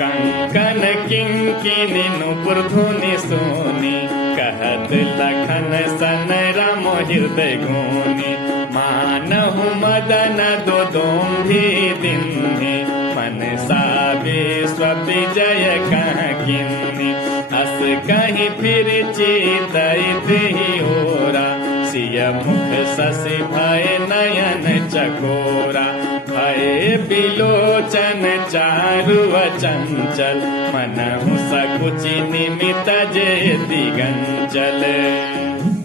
कंकन किंकिनी नुपुर धुनि सुनी, कहत लखन सन राम हृदय गुनी। मानहु मदन दो दोंभी दिन्हि, मनसा विश्व विजय कह किन्नि। अस कहीं फिर चितई देहि ओरा, सिय मुख शशि भय नयन चकोरा। भय बिलोचन चारु चंचल, मनहु सकुचि निमित जे दिगंचल।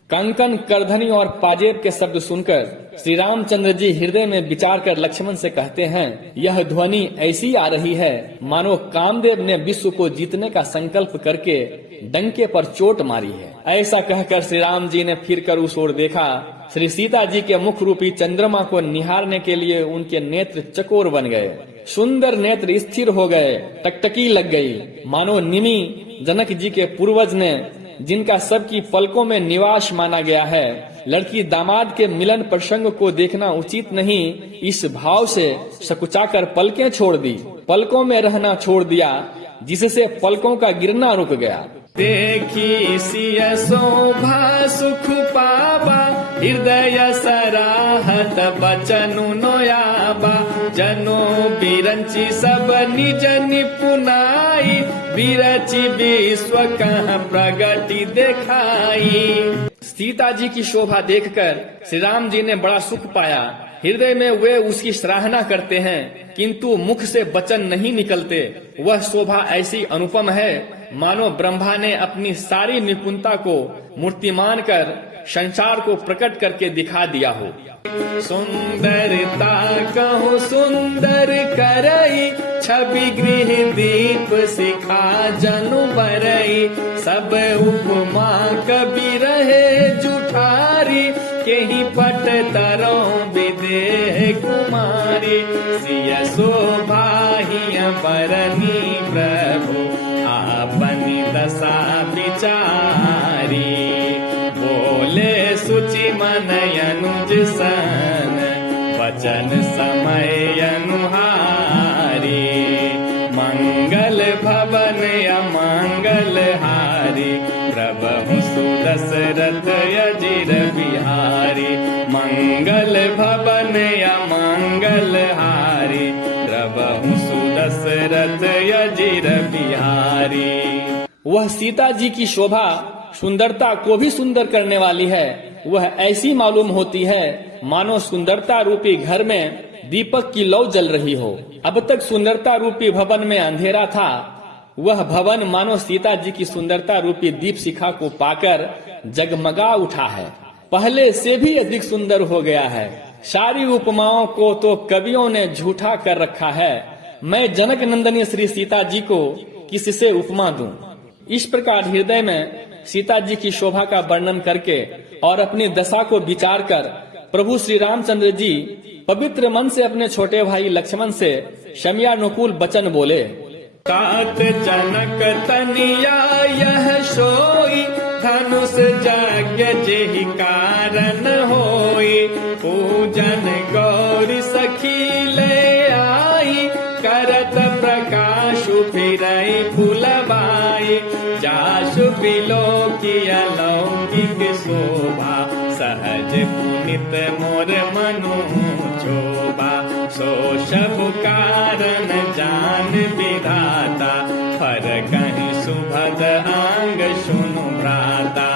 कंकन, करधनी और पाजेब के शब्द सुनकर श्री रामचंद्र जी हृदय में विचार कर लक्ष्मण से कहते हैं, यह ध्वनि ऐसी आ रही है मानो कामदेव ने विश्व को जीतने का संकल्प करके डंके पर चोट मारी है। ऐसा कहकर श्री राम जी ने फिर कर उस ओर देखा। श्री सीता जी के मुख रूपी चंद्रमा को निहारने के लिए उनके नेत्र चकोर बन गए, सुंदर नेत्र स्थिर हो गए, टकटकी लग गई, मानो निमि जनक जी के पूर्वज ने, जिनका सबकी पलकों में निवास माना गया है। लड़की दामाद के मिलन प्रसंग को देखना उचित नहीं, इस भाव से सकुचाकर पलकें छोड़ दी, पलकों में रहना छोड़ दिया, जिससे पलकों का गिरना रुक गया। देखी सिय शोभा सुख पावा, हृदय सराहत बचनु नोयाबा। जनो बिरंची सब निज निपुनाई, बिरची विश्व कह प्रगति देखाई। सीता जी की शोभा देखकर श्री राम जी ने बड़ा सुख पाया। हृदय में वे उसकी सराहना करते हैं, किंतु मुख से वचन नहीं निकलते। वह शोभा ऐसी अनुपम है मानो ब्रह्मा ने अपनी सारी निपुणता को मूर्तिमान कर संसार को प्रकट करके दिखा दिया हो। सुंदरता कहूँ सुंदर करई, छवि गृह दीप सिखा जनु बरई। सब उपमा कवि रहे जुठारी, केहि पट तरो विदेह कुमारी। सिय शोभा हिय बरनी प्रभु, आपनी दशा विचारी। बोले सुचि मन अनुज सन, वचन समय अनुहारी। मंगल भवन अमंगल हारी, प्रभु सुदशरथ अजिर बिहारी। मंगल भवन अमंगल हारी, प्रभु सुदशरथ अजिर बिहारी। वह सीता जी की शोभा सुंदरता को भी सुंदर करने वाली है। वह ऐसी मालूम होती है मानो सुंदरता रूपी घर में दीपक की लौ जल रही हो। अब तक सुंदरता रूपी भवन में अंधेरा था, वह भवन मानो सीता जी की सुंदरता रूपी दीप शिखा को पाकर जगमगा उठा है, पहले से भी अधिक सुंदर हो गया है। सारी उपमाओं को तो कवियों ने झूठा कर रखा है, मैं जनक नंदनी श्री सीता जी को किससे उपमा दूं। इस प्रकार हृदय में सीता जी की शोभा का वर्णन करके और अपनी दशा को विचार कर प्रभु श्री रामचंद्र जी पवित्र मन से अपने छोटे भाई लक्ष्मण से शम्यानुकूल वचन बोले। तात जनक तनिया यह सोई, धनुष यज्ञ जेहि कारण होई। पूजन गौरी सखी ले आई, करत प्रकाश फिरई फुलबाई। जासु बिलोकी अलौकिक शोभा, सहज पुनित मोर मनु शोभा। सो सब कारण जान विधाता, फर कहीं सुभद आंग सुनु भ्राता।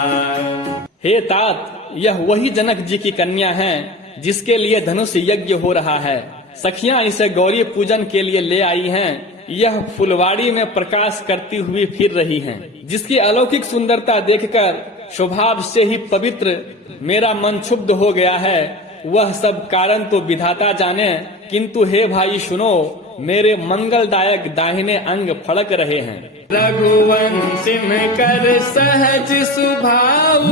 हे तात, यह वही जनक जी की कन्या है जिसके लिए धनुष यज्ञ हो रहा है। सखियां इसे गौरी पूजन के लिए ले आई हैं। यह फुलवाड़ी में प्रकाश करती हुई फिर रही हैं, जिसकी अलौकिक सुंदरता देखकर स्वभाव से ही पवित्र मेरा मन क्षुब्ध हो गया है। वह सब कारण तो विधाता जाने, किंतु हे भाई सुनो, मेरे मंगलदायक दाहिने अंग फड़क रहे हैं। रघुवंशिन कर सहज सुभाव,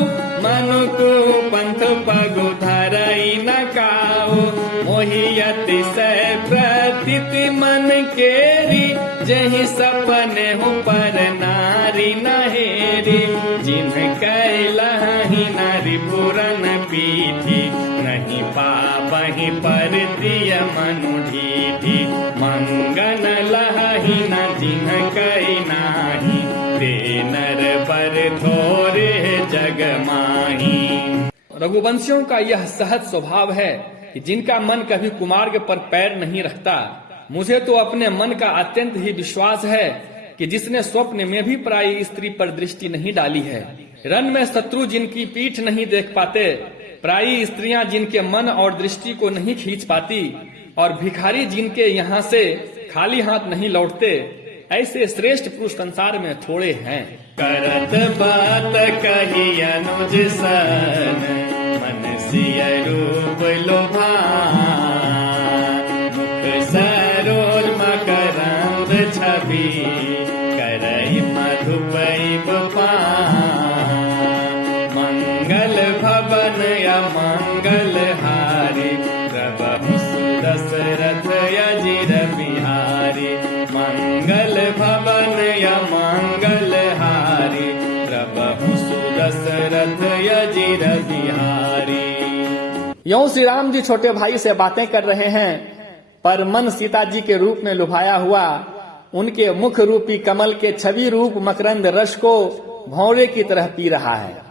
मनु को पंथ पगु धरई न काऊ। मोहियति से प्रतीति मन केरी, जहि सपने हो पर नारी नहेरी। जिन कैलहि नारी पुरन पीठी, नहीं पावहि पर दिय मनु ढीठी। मंगन लहि न जिन कई नाही, ते नर पर थोरे जग माही। रघुवंशियों का यह सहज स्वभाव है कि जिनका मन कभी कुमार्ग पर पैर नहीं रखता। मुझे तो अपने मन का अत्यंत ही विश्वास है कि जिसने स्वप्न में भी पराई स्त्री पर दृष्टि नहीं डाली है। रण में शत्रु जिनकी पीठ नहीं देख पाते, पराई स्त्रियां जिनके मन और दृष्टि को नहीं खींच पाती, और भिखारी जिनके यहाँ से खाली हाथ नहीं लौटते, ऐसे श्रेष्ठ पुरुष संसार में थोड़े हैं। करत बात कही अनुज सन, मन सिय रूप लोभा, मुख सरोज मकरंद छवि, करई मधुपई बपा। मंगल भवन या मंगल हारी, प्रभु सुदशरथ अजिर बिहारी। मंगल भवन या मंगल हारी, प्रभु सुदशरथ अजिर बिहारी। यूं श्री राम जी छोटे भाई से बातें कर रहे हैं, पर मन सीता जी के रूप में लुभाया हुआ उनके मुख रूपी कमल के छवि रूप मकरंद रस को भौरे की तरह पी रहा है।